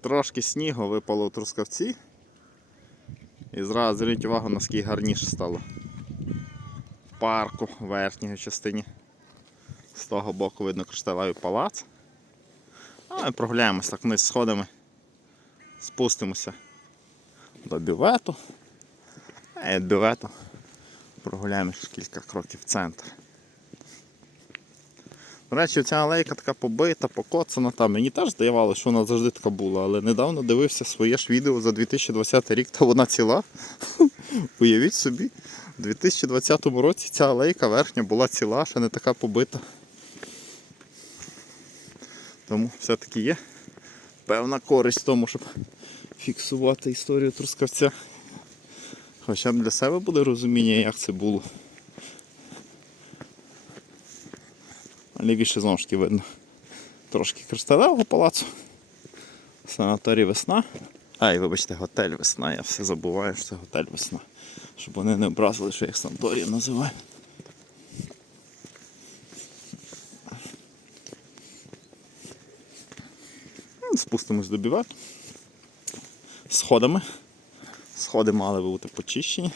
Трошки снігу випало у трускавці. І зразу зверніть увагу, наскільки гарніше стало. В парку в верхній частині. З того боку видно кришталевий палац. А ми прогуляємось так вниз сходами. Спустимося до бювету. А від бювету прогуляємось кілька кроків в центр. До речі, ця алейка така побита, покоцана там. Мені теж здавалося, що вона завжди така була, але недавно дивився своє ж відео за 2020 рік, то вона ціла. Уявіть собі, у 2020 році ця алейка верхня була ціла, ще не така побита. Тому все-таки є певна користь в тому, щоб фіксувати історію трускавця. Хоча б для себе буде розуміння, як це було. Лівіше знову ж таки видно трошки кришталевого палацу. Санаторій весна. Ай, вибачте, готель весна. Я все забуваю, що це готель весна. Щоб вони не образили, що я їх санаторієм називаю. Ну, Спустимось до бювету. Сходами. Сходи мали бути почищені.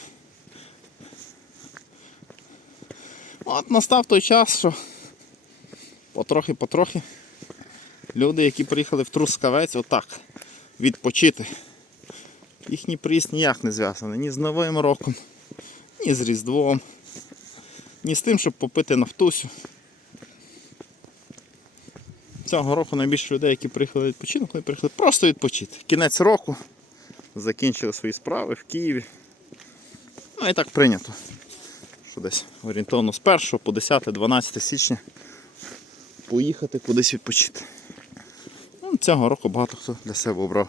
От настав той час, що потрохи-потрохи люди, які приїхали в Трускавець, отак, відпочити. Їхній приїзд ніяк не зв'язаний ні з Новим роком, ні з Різдвом, ні з тим, щоб попити нафтусю. Цього року найбільше людей, які приїхали відпочинок, вони приїхали просто відпочити. Кінець року, закінчили свої справи в Києві. Ну і так прийнято. Що десь орієнтовно з 1 по 10-12 січня поїхати кудись відпочити. Ну, цього року багато хто для себе обрав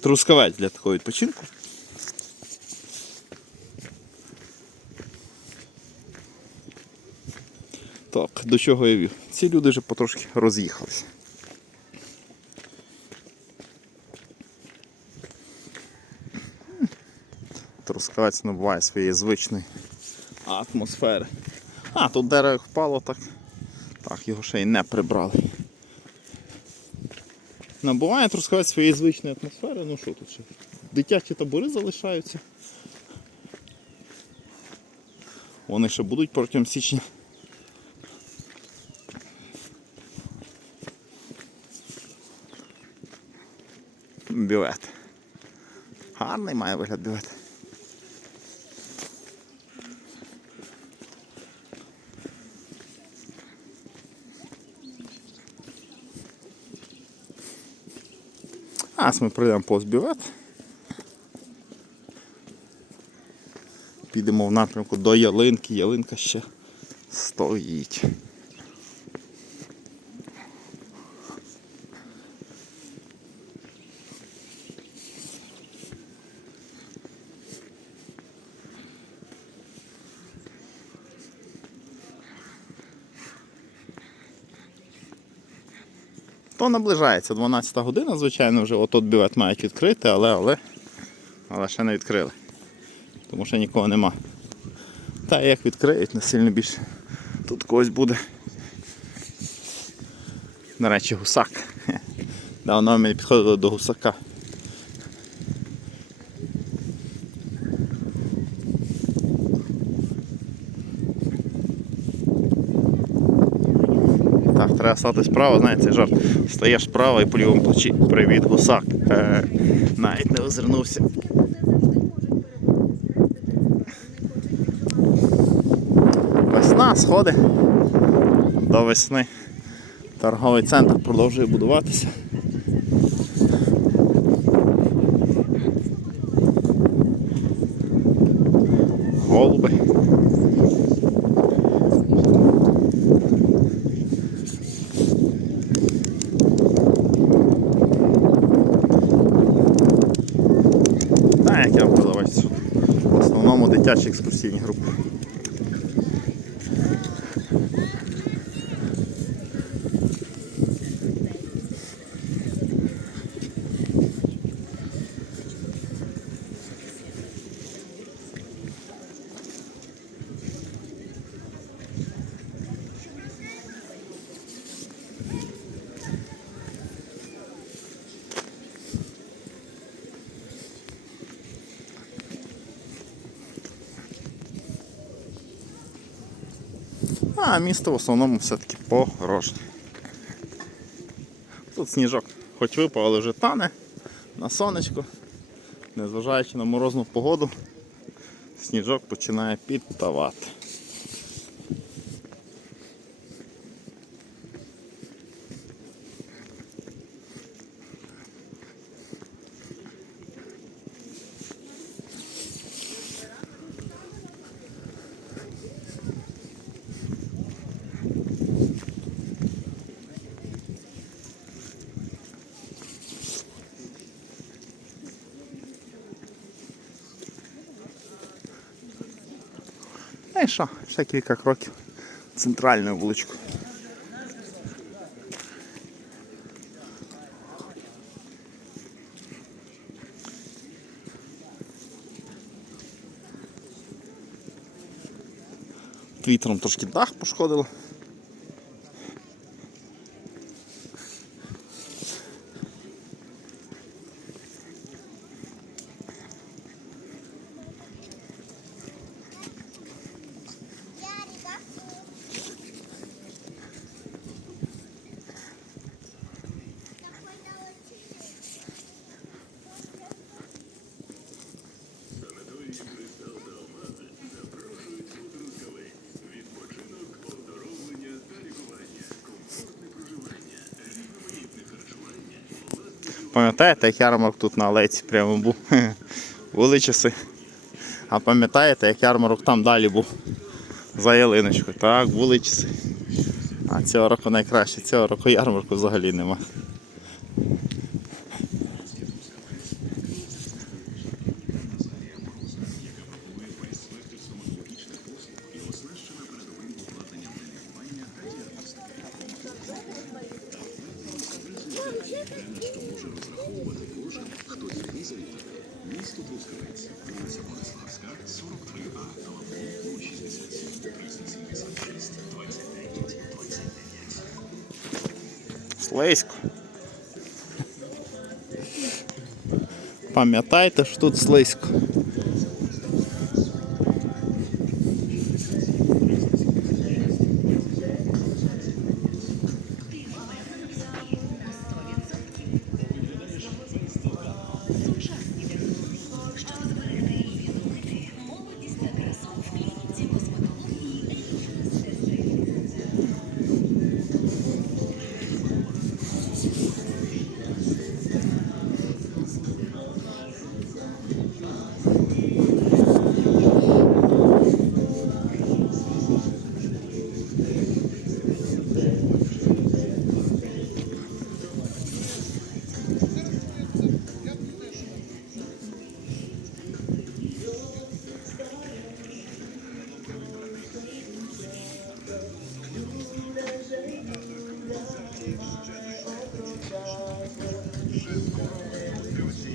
трускавець для такого відпочинку. Так, до чого я вів? Ці люди вже потрошки роз'їхалися. Трускавець набуває своєї звичної атмосфери. А, тут дерево впало, так, так його ще й не прибрали. Набуває трускавець своєї звичної атмосфери, ну що тут ще? Дитячі табори залишаються. Вони ще будуть протягом січня. Бювет. Гарний має вигляд бювет. А ми пройдемо повз бювет. Підемо в напрямку до ялинки, ялинка ще стоїть. То наближається 12 година, звичайно, вже отут бювет мають відкрити, але, але, але ще не відкрили. Тому що нікого нема. Та як відкриють, не сильно більше. Тут когось буде. До речі, гусак. Давно ми не підходили до гусака. Так, стати справа, знаєте, цей жарт. Стаєш справа і по лівому плечі. Привіт, гусак. Е, навіть не озирнувся. Весна, сходи. До весни. Торговий центр продовжує будуватися. Голуби. Як продавець. В основному дитячі екскурсійні групи. А місто в основному все-таки порожнє. Тут сніжок хоч випав, але вже тане на сонечко. Незважаючи на морозну погоду, сніжок починає підтавати. Та й що, ще кілька кроків центральною вуличкою. Вітром трошки дах пошкодило. Пам'ятаєте, як ярмарок тут на алеці прямо був? Були часи. А пам'ятаєте, як ярмарок там далі був? За ялиночкою. Так, були часи. А цього року найкраще, цього року ярмарку взагалі нема. Єдине, що може розраховувати кожен, хто сьогодні завітає. Місто Трускавець, вулиця Бориславська, 43А, телефон 067 376 29 29. Слизько. Пам'ятайте, що тут слизько.